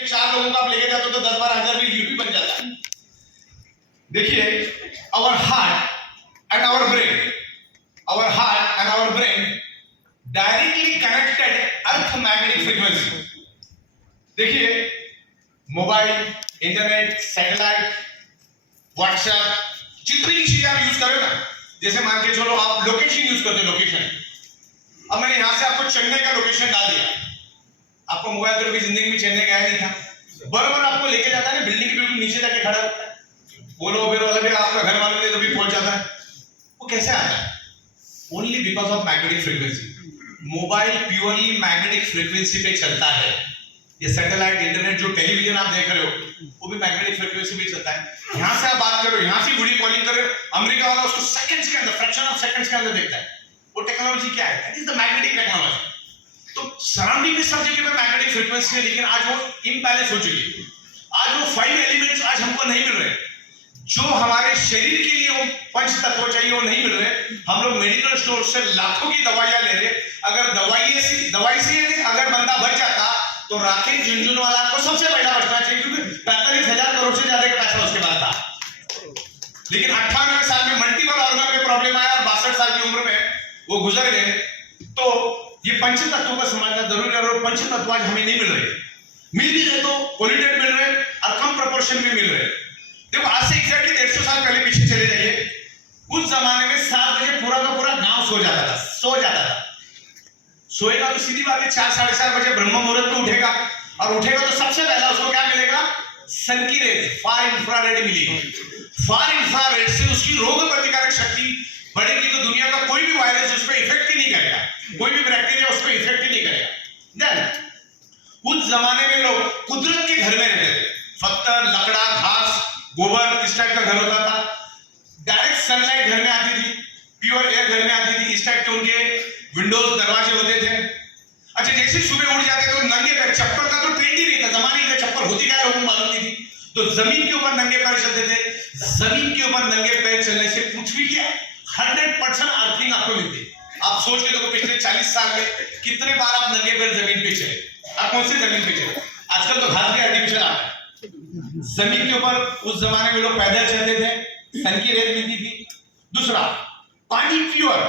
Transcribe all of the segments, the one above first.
के 4 लोगों का आप लेके जाते हो तो 10-12 हजार भी यूपी बन जाता है। देखिए, our heart and our brain directly connected earth magnetic frequency. देखिए, मोबाइल, इंटरनेट, सैटेलाइट, व्हाट्सएप, जितनी भी चीजें आप यूज कर रहे हो ना, जैसे मान के चलो आप लोकेशन यूज करते हो, लोकेशन। अब मैंने यहां से आपको चेन्नई का लोकेशन डाल दिया, आपको मोबाइल पर कभी जिंदगी में चेन्नई गया नहीं था, बराबर आपको लेके जाता है ना, बिल्डिंग के बिल्कुल नीचे जाके खड़ा रहता है, बोलो फिर वाला भी आपका घर वालों ने तो भी पहुंच जाता है। वो कैसे आता है? Only because of magnetic frequency. Mobile purely magnetic frequency पे चलता है। ये सैटेलाइट, इंटरनेट, जो टेलीविजन आप देख रहे हो वो भी मैग्नेटिक फ्रीक्वेंसी पे चलता है। यहां से आप बात करो, यहां से वीडियो कॉलिंग कर रहे हो, अमेरिका वाला उसको सेकंड्स के अंदर, फ्रैक्शन ऑफ सेकंड्स के अंदर देखता है। वो टेक्नोलॉजी क्या है? That is the magnetic technology. तो सराउंडिंग में सब जगह पे मैग्नेटिक फ्रीक्वेंसी है, लेकिन आज वो इम्बैलेंस हो चुकी है। आज वो 5 एलिमेंट्स आज हमको नहीं मिल रहे, जो हमारे शरीर के लिए वो पंच तत्व चाहिए वो नहीं मिल रहे। हम लोग मेडिकल स्टोर से लाखों की दवाइयां ले रहे। अगर दवाई से अगर बंदा बच जाता तो राकेश झुनझुनवाला को सबसे पहला बचना चाहिए, क्योंकि 45,000 करोड़ से ज्यादा का पैसा उसके पास था। लेकिन 98 साल में मल्टीपल ऑर्गन में प्रॉब्लम आया और 62 साल की उम्र में वो गुजर गए। तो ये पंच तत्वों का समझना जरूरी है, और पंच तत्व आज हमें नहीं मिल रहे। मिल भी रहे तो पोल्यूटेड मिल रहे और कम प्रोपोर्शन में मिल रहे। देखो, आज से एग्जैक्टली 150 साल पहले पीछे चले जाइए, उस जमाने में 7 बजे पूरा का पूरा गांव सो जाता था। सोएगा तो सीधी बात है 4-4:30 बजे ब्रह्म मुहूर्त में उठेगा, और उठेगा तो सबसे पहला उसको क्या मिलेगा? सन की रेज, फार इंफ्रारेड मिलेगी। फार इंफ्रारेड से उसकी रोग प्रतिकारक शक्ति बढ़ेगी, तो दुनिया का कोई भी वायरस उस पर इफेक्ट ही नहीं करेगा, कोई भी बैक्टीरिया उस पर इफेक्ट ही नहीं करेगा। देन उस जमाने में लोग कुदरत के घर में रहते थे, पत्थर, लकड़ा, घास, गोबर, इस टाइप का घर होता था। डायरेक्ट सनलाइट घर में आती थी, प्योर एयर घर में आती थी, इस टाइप के उनके विंडोज, दरवाजे होते थे। अच्छा, जैसे सुबह उठ जाते तो नंगे पैर, चप्पल का तो ट्रेंड ही नहीं था, जमाने में चप्पल होती क्या लोगों को मालूम नहीं थी, तो जमीन के ऊपर नंगे पैर चलते थे। जमीन के ऊपर नंगे पैर चलने से पृथ्वी की 100% अर्थिंग आपको मिलती। आप सोच के देखो, पिछले 40 साल में कितने बार आप नंगे पैर जमीन पे चले? आप कौन सी जमीन पे चले? आजकल तो घास भी आर्टिफिशियल आता है। जमीन के ऊपर उस जमाने में लोग पैदल चलते थे, सन की रेत मिलती थी। दूसरा, पानी प्योर,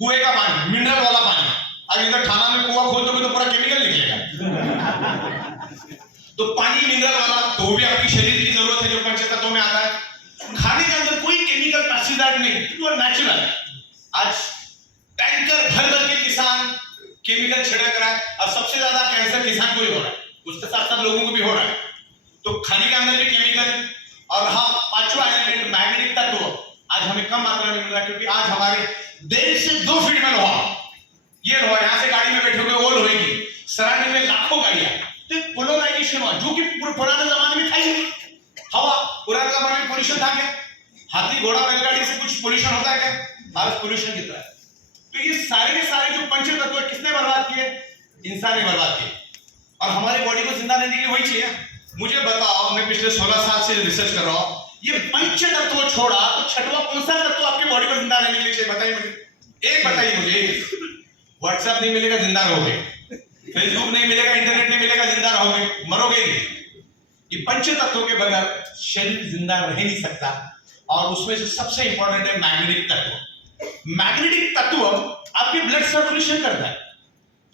कुएं का पानी, मिनरल वाला पानी। आज इधर थाना में कुआं खोदोगे तो पूरा केमिकल निकलेगा। तो पानी मिनरल वाला, तो भी आपकी शरीर की जरूरत है, जो पंच तत्वों में आता है। खाने के अंदर कोई केमिकल, पेस्टिसाइड नहीं, प्योर नेचुरल। आज टैंकर भर भर के किसान केमिकल छिड़क रहा है, और सबसे ज्यादा कैंसर किसान को ही हो रहा है, उसके साथ साथ लोगों को भी हो रहा है। तो खाने के अंदर भी केमिकल। और हाँ, 5वां एलिमेंट मैग्नेटिक तत्व आज हमें कम मात्रा में मिल रहा है, क्योंकि आज हमारे देश से 2 फीट में लोहा, ये लोहा, यहां से गाड़ी में बैठोगे वो लोहे की, सराउंडिंग में लाखों गाड़ियां, तो पोलराइजेशन हुआ, जो कि पुराने जमाने में था ही नहीं। हवा, पुराने जमाने में पोल्यूशन था क्या? हाथी, घोड़ा, बैलगाड़ी से कुछ पोल्यूशन होता है क्या? आज पोल्यूशन कितना है? तो ये सारे के सारे जो पंच तत्व किसने बर्बाद किए? इंसान ने बर्बाद किए। और हमारी बॉडी को जिंदा रहने के लिए वही चाहिए। मुझे बताओ, मैं पिछले 16 साल से रिसर्च कर रहा हूं, ये पंच तत्व छोड़ा तो छठवां कौन सा तत्व आपकी बॉडी को जिंदा रहने के लिए चाहिए? बताइए मुझे, एक बताइए मुझे। व्हाट्सएप नहीं मिलेगा, जिंदा रहोगे। फेसबुक नहीं मिलेगा, इंटरनेट नहीं मिलेगा, जिंदा रहोगे, मरोगे नहीं। ये पंच तत्वों के बगैर शरीर जिंदा रह नहीं सकता। और उसमें से सबसे इंपॉर्टेंट है मैग्नेटिक तत्व। मैग्नेटिक तत्व आपके ब्लड सर्कुलेशन करता है।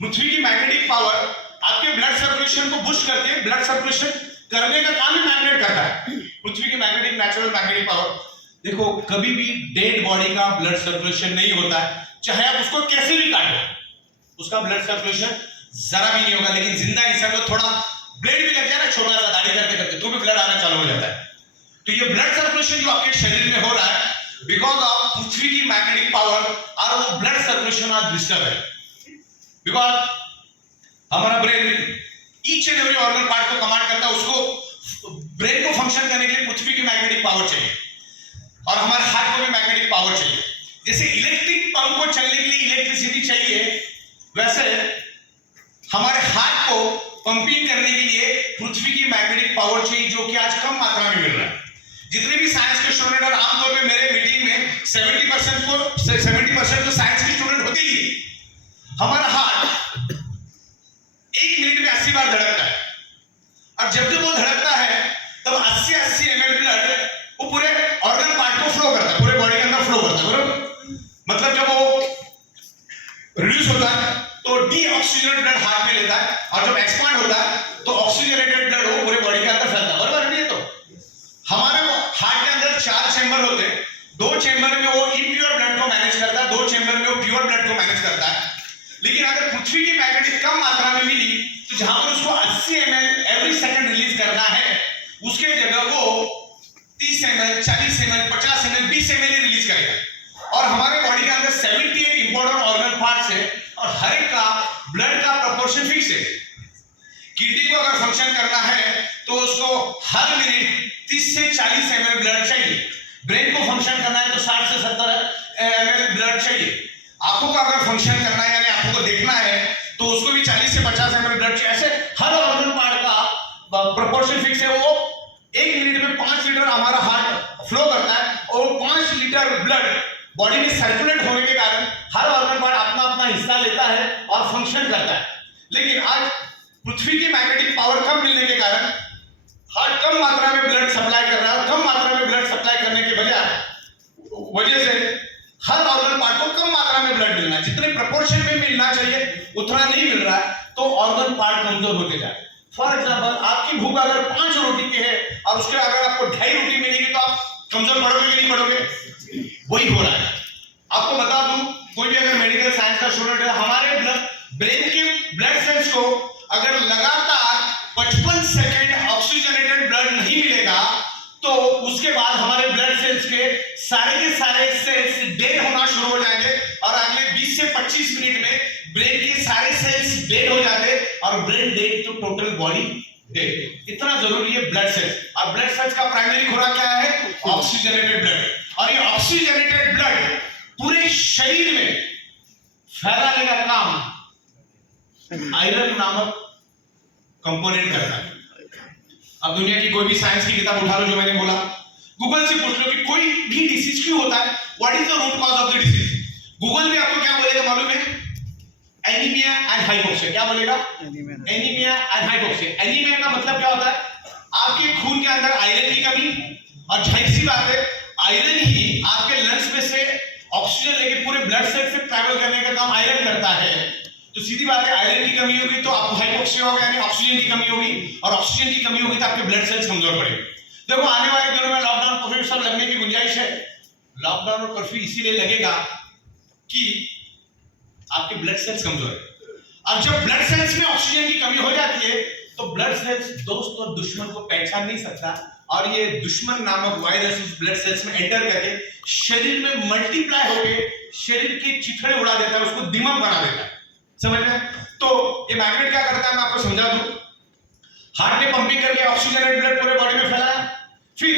पृथ्वी की मैग्नेटिक पावर आपके ब्लड सर्कुलेशन को बूस्ट करती है। ब्लड सर्कुलेशन करने का काम ही मैग्नेट करता है। पृथ्वी की मैग्नेटिक, नेचुरल मैग्नेटिक पावर। देखो, कभी भी डेड बॉडी का ब्लड सर्कुलेशन नहीं होता है, चाहे आप उसको कैसे भी काटो, उसका ब्लड सर्कुलेशन जरा भी नहीं होगा। लेकिन जिंदा इंसान को थोड़ा ब्लेड भी लग जाए ना, छोटा सा दाढ़ी करते करते, तो भी ब्लड आना चालू हो जाता है। तो ये ब्लड सर्कुलेशन जो आपके शरीर में हो रहा है, बिकॉज ऑफ पृथ्वी की मैग्नेटिक पावर, और वो ब्लड सर्कुलेशन आज डिस्टर्ब है। बिकॉज हमारा brain each and every organ part को कमांड करता है, उसको ब्रेन को फंक्शन करने के लिए पृथ्वी की मैग्नेटिक पावर चाहिए, और हमारे हार्ट को भी मैग्नेटिक पावर चाहिए। जैसे इलेक्ट्रिक पंप को चलने के लिए इलेक्ट्रिसिटी चाहिए, वैसे हमारे हार्ट को पंपिंग करने के लिए पृथ्वी की मैग्नेटिक पावर चाहिए, जो कि आज कम मात्रा में मिल रहा है। जितने भी साइंस के स्टूडेंट, और आमतौर पे मेरे मीटिंग में 70% तो साइंस के स्टूडेंट होते ही। हमारा हार्ट 1 मिनट में 80 बार धड़कता है, और जब भी वो धड़कता है तब 80 ml ब्लड वो पूरे ऑर्गन पार्ट को फ्लो करता है, पूरे बॉडी के अंदर फ्लो करता है, बरोबर। मतलब जब वो रिड्यूस होता है तो डीऑक्सीजनेटेड ब्लड हार्ट में लेता है, और जब एक्सपांड होता है तो ऑक्सीजनेटेड ब्लड वो पूरे बॉडी के अंदर फैलता है, बराबर है। तो हमारे हार्ट के अंदर 4 चेंबर होते हैं, 2 चेंबर में वो इम्प्योर ब्लड को मैनेज करता है, 2 चेंबर में वो प्योर ब्लड को मैनेज करता है। लेकिन अगर पृथ्वी की मैग्नेटिक कम मात्रा में मिली तो जहां पर उसको 80 ml एवरी सेकंड रिलीज करना है, उसके जगह वो 30 ml, 40 ml, 50 ml, 20 ml release करेगा। और हमारे बॉडी के अंदर 78 इंपॉर्टेंट ऑर्गन पार्ट्स है और हर एक का ब्लड का प्रोपोर्शन फिक्स है। किडनी को अगर फंक्शन करना है तो उसको हर मिनट 30 से 40 ml ब्लड चाहिए। ब्रेन को फंक्शन करना है तो 60 से 70 ml ब्लड चाहिए। आंखों का अगर फंक्शन करना है यानी आंखों को देखना है तो उसको भी 40 से 50 ml ब्लड चाहिए। ऐसे हर ऑर्गन पार्ट का प्रोपोर्शन फिक्स है। वो 1 मिनट में 5 लीटर हमारा हार्ट फ्लो करता है और 5 लीटर ब्लड बॉडी में सर्कुलेट होने के कारण हर ऑर्गन पार्ट अपना अपना हिस्सा लेता है और फंक्शन करता है। लेकिन आज पृथ्वी की मैग्नेटिक पावर कम मिलने के कारण हार्ट कम मात्रा में ब्लड सप्लाई कर रहा है। कम मात्रा में ब्लड सप्लाई करने की वजह से हर ऑर्गन पार्ट को कम मात्रा में ब्लड मिलना है, जितने प्रोपोर्शन में मिलना चाहिए उतना नहीं मिल रहा है, तो ऑर्गन पार्ट कमजोर होते जा रहे हैं। फॉर एग्जांपल आपकी भूख अगर 5 रोटी की है और उसके अगर आपको 2.5 रोटी मिलेगी तो आप कमजोर पड़ोगे कि नहीं पड़ोगे? वही हो रहा है। आपको बता दूं, कोई भी अगर मेडिकल साइंस का स्टूडेंट है, हमारे ब्रेन के ब्लड सेल्स को अगर लगातार 55 सेकेंड ऑक्सीजनेटेड ब्लड नहीं मिलेगा तो उसके बाद हमारे ब्लड सेल्स के सारे सेल्स डेड होना शुरू हो जाएंगे और अगले 20 से 25 मिनट में ब्रेन के सारे सेल्स डेड हो जाते और ब्रेन डेड तो टोटल बॉडी डेड। इतना जरूरी है ब्लड सेल्स। और ब्लड सेल्स का प्राइमरी खुराक क्या है? Oxygenated blood. और ये ऑक्सीजनेटेड ब्लड पूरे शरीर में फैलाने का काम आयरन नामक कंपोनेंट करता है। अब दुनिया की कोई भी साइंस की किताब उठा लो, जो मैंने बोला, गूगल से पूछ लो कि कोई भी डिसीज क्यों होता है, what is the root cause of the disease. Google भी आपको क्या बोलेगा मालूम है? Anaemia and hypoxia. क्या बोलेगा? Anaemia and hypoxia. एनीमिया का मतलब क्या होता है? आपके खून के अंदर आयरन की कमी, और जाहिर सी बात है आयरन ही आपके लंग्स में से ऑक्सीजन लेके पूरे ब्लड सेल से ट्रैवल करने का काम आयरन करता है। तो सीधी बात है, आयरन की कमी होगी तो आपको हाइपोक्सिया होगा, यानी ऑक्सीजन की कमी होगी, और ऑक्सीजन की कमी होगी तो आपके ब्लड सेल्स कमजोर पड़ेंगे। देखो आने वाले दिनों में लॉकडाउन कर्फ्यू सब लगने की गुंजाइश है। लॉकडाउन और कर्फ्यू इसीलिए लगेगा कि आपके ब्लड सेल्स कमजोर है, और जब ब्लड सेल्स में ऑक्सीजन की कमी हो जाती है तो ब्लड सेल्स दोस्त और दुश्मन को पहचान नहीं सकता, और ये दुश्मन नामक वायरस उस ब्लड सेल्स में एंटर करके शरीर में मल्टीप्लाई होकर शरीर के चिथड़े उड़ा देता है, उसको दिमाग बना देता है। समझ में? तो ये मैग्नेट क्या करता है मैं आपको समझा दूं। हार्ट ने पंपिंग करके ऑक्सीजनेटेड ब्लड पूरे बॉडी में फैलाया, फिर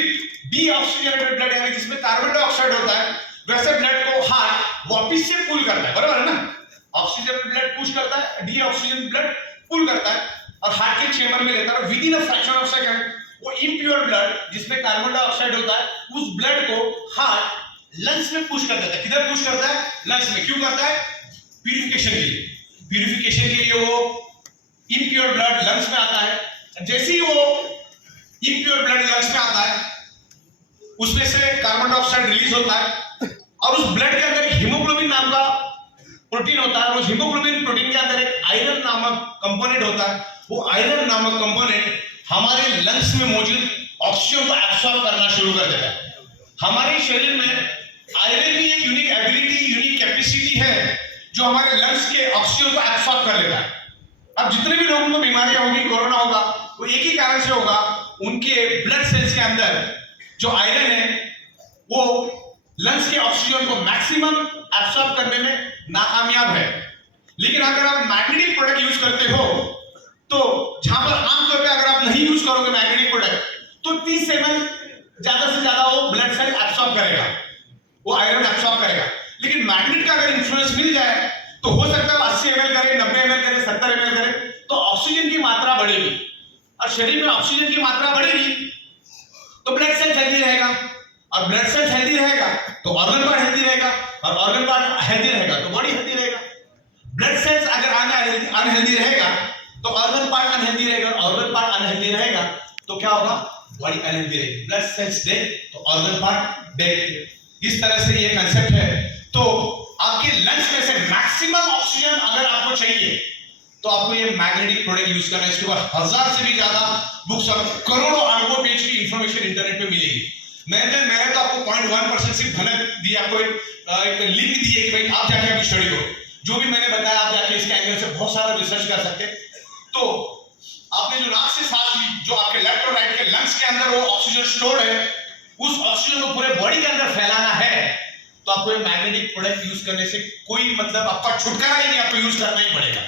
डीऑक्सीजनेटेड ब्लड यानी जिसमें कार्बन डाइऑक्साइड होता है, वैसे ब्लड को हार्ट वापस से पुल करता है, बराबर है ना? ऑक्सीजन ब्लड पुश करता है, डीऑक्सीजन ब्लड पुल करता है और हार्ट के चेंबर में लेता है। With in a fraction of second वो इम्प्योर ब्लड जिसमें कार्बन डाइऑक्साइड होता है, उस ब्लड को हार्ट लंग्स में पुश कर देता है। किधर पुश करता है? लंग्स में। क्यों करता है? प्यूरिफिकेशन के लिए। प्यूरिफिकेशन के लिए वो इम्प्योर ब्लड लंग्स में आता है। जैसे ही वो इम्प्योर ब्लड लंग्स में आता है, उसमें से कार्बन डाइऑक्साइड रिलीज होता है और उस ब्लड के अंदर हीमोग्लोबिन नाम का प्रोटीन होता है। उस हीमोग्लोबिन प्रोटीन के अंदर एक आयरन नामक कंपोनेंट होता है। वो आयरन नामक कंपोनेंट हमारे लंग्स में मौजूद ऑक्सीजन को एब्सॉर्ब करना शुरू कर देता है। हमारे शरीर में आयरन की एक यूनिक एबिलिटी, यूनिक कैपेसिटी है जो हमारे लंग्स के ऑक्सीजन को एब्सॉर्ब कर लेता है। अब जितने भी लोगों को बीमारियां होगी, कोरोना होगा, वो एक ही कारण से होगा, उनके ब्लड सेल्स के अंदर जो आयरन है वो लंग्स के ऑक्सीजन को मैक्सिमम एब्सॉर्ब करने में नाकामयाब है। लेकिन अगर आप मैग्नेटिक प्रोडक्ट यूज करते हो तो जहां पर आमतौर पे अगर आप नहीं यूज करोगे मैग्नेटिक प्रोडक्ट तो 30 ml ज्यादा से ज्यादा वो ब्लड सेल एब्सॉर्ब करेगा, वो आयरन एब्सॉर्ब करेगा। लेकिन मैग्नेट का अगर इन्फ्लुएंस मिल जाए तो हो सकता है 80 ml करे, 90 ml करे, 70 ml करे, तो ऑक्सीजन की मात्रा बढ़ेगी और शरीर में ऑक्सीजन की मात्रा बढ़ेगी तो ब्लड सेल हेल्दी रहेगा, और ब्लड सेल हेल्दी रहेगा तो ऑर्गन पार्ट हेल्दी रहेगा, और ऑर्गन पार्ट हेल्दी रहेगा तो बॉडी हेल्दी रहेगा। ब्लड सेल्स अगर अनहेल्दी रहेगा तो अर्बन पार्ट अनहेल्दी रहेगा, अर्बन पार्ट अनहेल्दी रहेगा तो क्या होगा, बॉडी अनहेल्दी रहेगी, ब्लड सेल्स डेड तो ऑर्गन पार्ट डेड। इस तरह से ये कांसेप्ट है। तो आपके लंग्स में से मैक्सिमम ऑक्सीजन अगर आपको चाहिए तो आपको ये मैग्नेटिक प्रोडक्ट यूज करना है। इसके ऊपर 1000 से भी ज्यादा बुक्स और करोड़ों अरबों पेज की इंफॉर्मेशन इंटरनेट पे मिलेगी। मैंने तो आपको 0.1% सिर्फ भनक दी, आपको एक लिंक दी है कि भाई आप जाके अभी स्टडी करो। जो भी मैंने बताया आप जाके इसके एंगल से बहुत सारा रिसर्च कर सकते। तो आपने जो नाक से सांस ली, जो आपके लेफ्ट और राइट के लंग्स के अंदर वो ऑक्सीजन स्टोर है, उस ऑक्सीजन को पूरे बॉडी के अंदर फैलाना है तो आपको ये मैग्नेटिक प्रोडक्ट यूज करने से कोई मतलब आपका छुटकारा ही नहीं, आपको यूज करना ही पड़ेगा।